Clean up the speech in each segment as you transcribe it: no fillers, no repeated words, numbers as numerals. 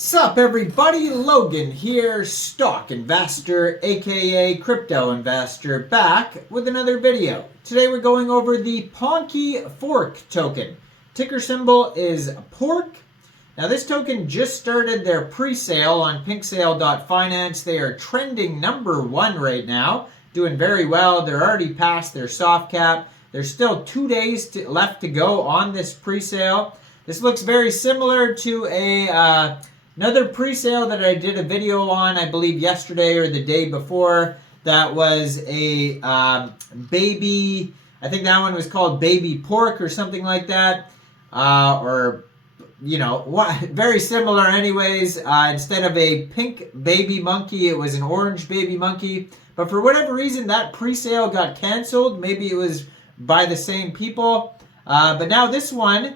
Sup everybody, Logan here, stock investor aka crypto investor, back with another video. Today we're going over the PonkeFork token. Ticker symbol is PORKE. Now this token just started their pre-sale on pinksale.finance. They are trending #1 right now, doing very well. They're already past their soft cap. There's still 2 days left to go on this pre-sale. This looks very similar to another pre-sale that I did a video on, I believe yesterday or the day before. That was a baby, I think that one was called Baby Pork or something like that. Very similar anyways. Instead of a pink baby monkey, it was an orange baby monkey. But for whatever reason, that pre-sale got canceled. Maybe it was by the same people. But now this one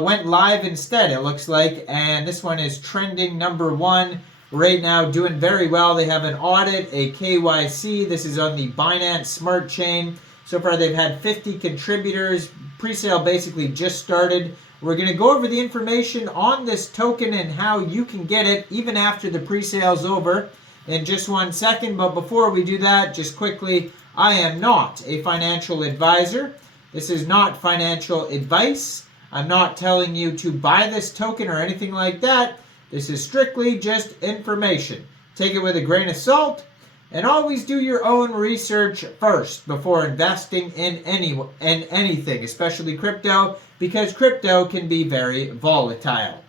went live instead, it looks like, and this one is trending #1 right now, doing very well. They have an audit, a KYC. This is on the Binance Smart Chain. So far they've had 50 contributors. Pre-sale basically just started. We're going to go over the information on this token and how you can get it even after the pre-sale's over in just 1 second. But before we do that, just quickly, I am not a financial advisor. This is not financial advice. I'm not telling you to buy this token or anything like that. This is strictly just information. Take it with a grain of salt, and always do your own research first before investing in anything, especially crypto, because crypto can be very volatile.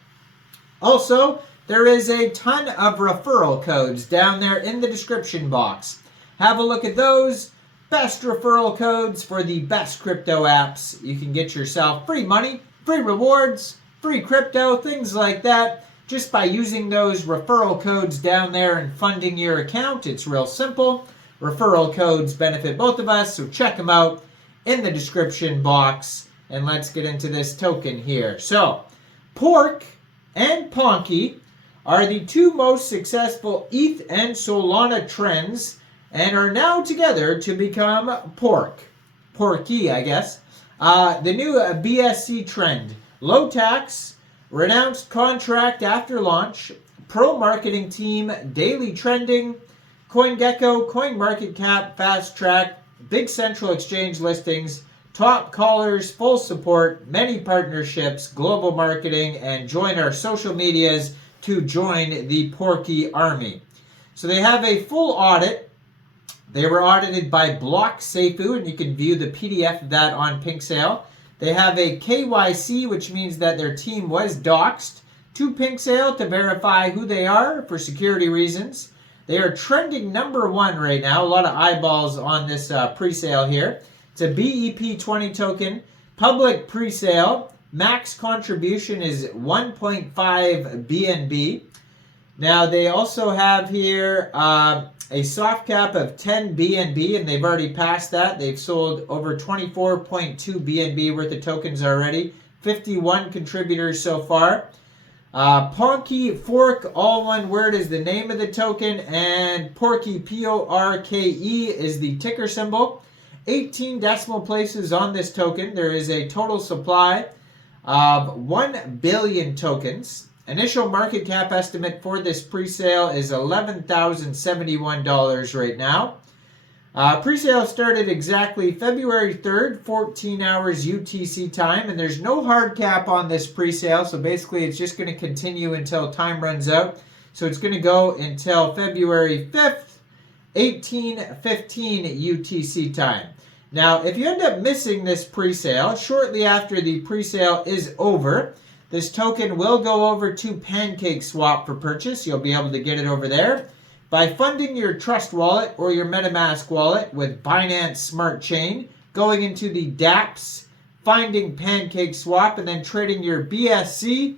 Also, there is a ton of referral codes down there in the description box. Have a look at those. Best referral codes for the best crypto apps. You can get yourself free money, free rewards, free crypto, things like that, just by using those referral codes down there and funding your account. It's real simple. Referral codes benefit both of us, so check them out in the description box. And let's get into this token here. So, PORKE and PonKE are the two most successful ETH and Solana trends, and are now together to become PORKE, I guess. The new BSC trend, low tax, renounced contract after launch, pro marketing team, daily trending, CoinGecko, CoinMarketCap, fast track, big central exchange listings, top callers, full support, many partnerships, global marketing, and join our social medias to join the PORKE army. So they have a full audit. They were audited by BlockSeifu, and you can view the PDF of that on PinkSale. They have a KYC, which means that their team was doxed to PinkSale to verify who they are for security reasons. They are trending #1 right now. A lot of eyeballs on this pre-sale here. It's a BEP20 token, public pre-sale. Max contribution is 1.5 BNB. Now they also have here a soft cap of 10 BNB, and they've already passed that. They've sold over 24.2 BNB worth of tokens already. 51 contributors so far. PonkeFork, all one word, is the name of the token, and PORKE, PORKE, is the ticker symbol. 18 decimal places on this token. There is a total supply of 1 billion tokens. Initial market cap estimate for this pre-sale is $11,071 right now. Pre-sale started exactly February 3rd, 14 hours UTC time, and there's no hard cap on this pre-sale, so basically it's just going to continue until time runs out. So it's going to go until February 5th, 18:15 UTC time. Now, if you end up missing this pre-sale, shortly after the pre-sale is over, this token will go over to PancakeSwap for purchase. You'll be able to get it over there by funding your Trust wallet or your MetaMask wallet with Binance Smart Chain, going into the dApps, finding PancakeSwap, and then trading your BSC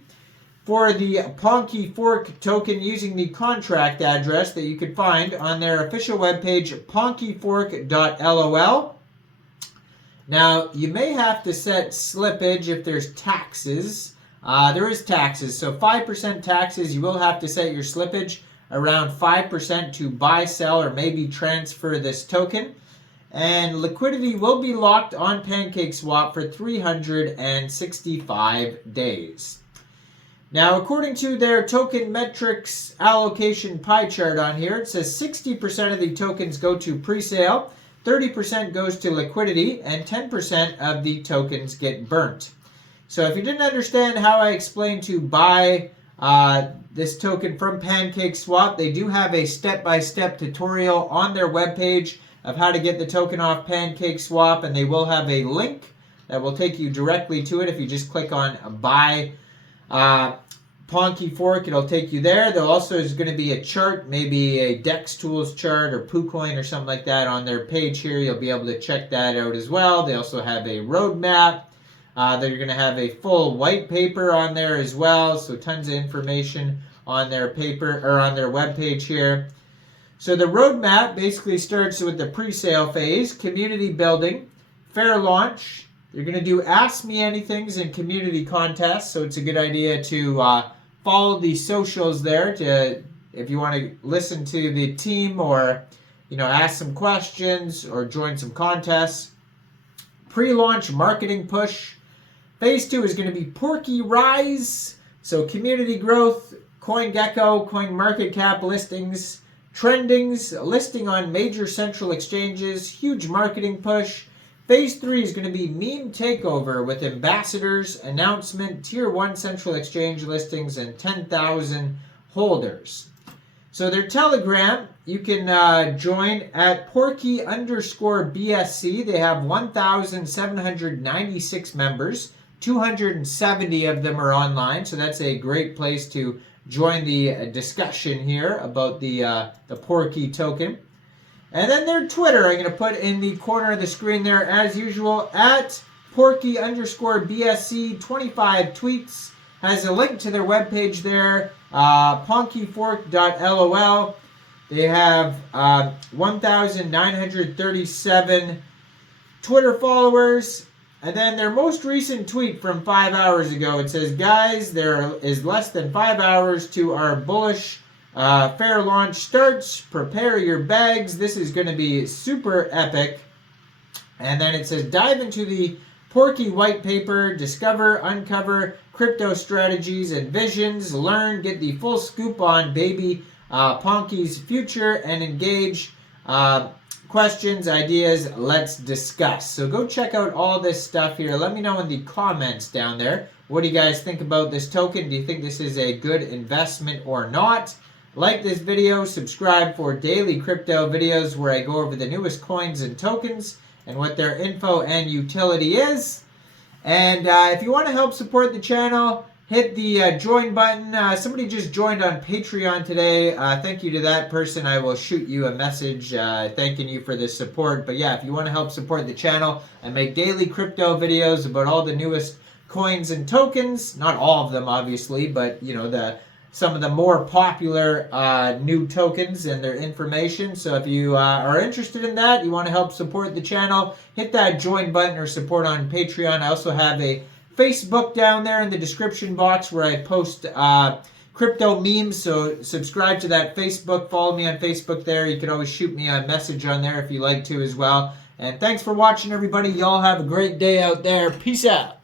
for the PonkeFork token using the contract address that you could find on their official webpage, PonkeFork.lol. Now, you may have to set slippage if there's taxes. There is taxes, so 5% taxes. You will have to set your slippage around 5% to buy, sell, or maybe transfer this token. And liquidity will be locked on PancakeSwap for 365 days. Now, according to their token metrics allocation pie chart on here, it says 60% of the tokens go to pre-sale, 30% goes to liquidity, and 10% of the tokens get burnt. So if you didn't understand how I explained to buy this token from PancakeSwap, they do have a step-by-step tutorial on their webpage of how to get the token off PancakeSwap, and they will have a link that will take you directly to it. If you just click on buy PonkeFork, it'll take you there. There also is going to be a chart, maybe a DEX Tools chart or PooCoin or something like that on their page here. You'll be able to check that out as well. They also have a roadmap. They're going to have a full white paper on there as well, so tons of information on their paper or on their webpage here. So the roadmap basically starts with the pre-sale phase, community building, fair launch. You're going to do Ask Me Anythings and community contests, so it's a good idea to follow the socials there to if you want to listen to the team or ask some questions or join some contests. Pre-launch marketing push. Phase 2 is going to be PORKE Rise, so community growth, CoinGecko, CoinMarketCap listings, trendings, listing on major central exchanges, huge marketing push. Phase 3 is going to be meme takeover with ambassadors, announcement, tier 1 central exchange listings, and 10,000 holders. So their Telegram, you can join at PORKE_BSC. They have 1,796 members. 270 of them are online, so that's a great place to join the discussion here about the PORKE token. And then their Twitter, I'm going to put in the corner of the screen there as usual, at PORKE_BSC, 25 tweets, has a link to their webpage there, PonkeFork.lol. They have 1,937 Twitter followers. And then their most recent tweet from 5 hours ago, it says, guys, there is less than 5 hours to our bullish fair launch starts. Prepare your bags. This is going to be super epic. And then it says, dive into the PORKE white paper, discover, uncover crypto strategies and visions, learn, get the full scoop on baby Ponke's future, and engage questions, ideas, let's discuss. So go check out all this stuff here. Let me know in the comments down there. What do you guys think about this token? Do you think this is a good investment or not? Like this video, subscribe for daily crypto videos where I go over the newest coins and tokens and what their info and utility is. And if you want to help support the channel, hit the join button. Somebody just joined on Patreon today. Thank you to that person. I will shoot you a message thanking you for the support. But yeah, if you want to help support the channel, I make daily crypto videos about all the newest coins and tokens. Not all of them, obviously, but some of the more popular new tokens and their information. So if you are interested in that, you want to help support the channel, hit that join button or support on Patreon. I also have a Facebook down there in the description box where I post crypto memes, so subscribe to that Facebook. Follow me on Facebook there. You can always shoot me a message on there if you like to as well. And thanks for watching, everybody. Y'all have a great day out there. Peace out.